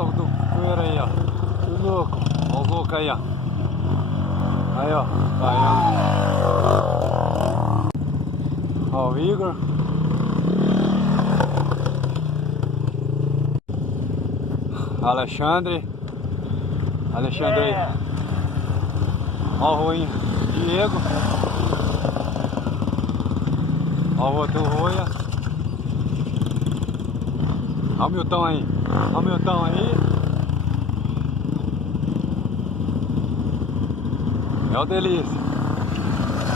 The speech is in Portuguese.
toco do coelho aí, ó. Que louco. Ó os loucos aí, ó. Aí, ó. Ó o Igor. Alexandre aí. Ó o Ruim. Diego. Ó o outro Roia. Ó o Milton aí. É o Delícia.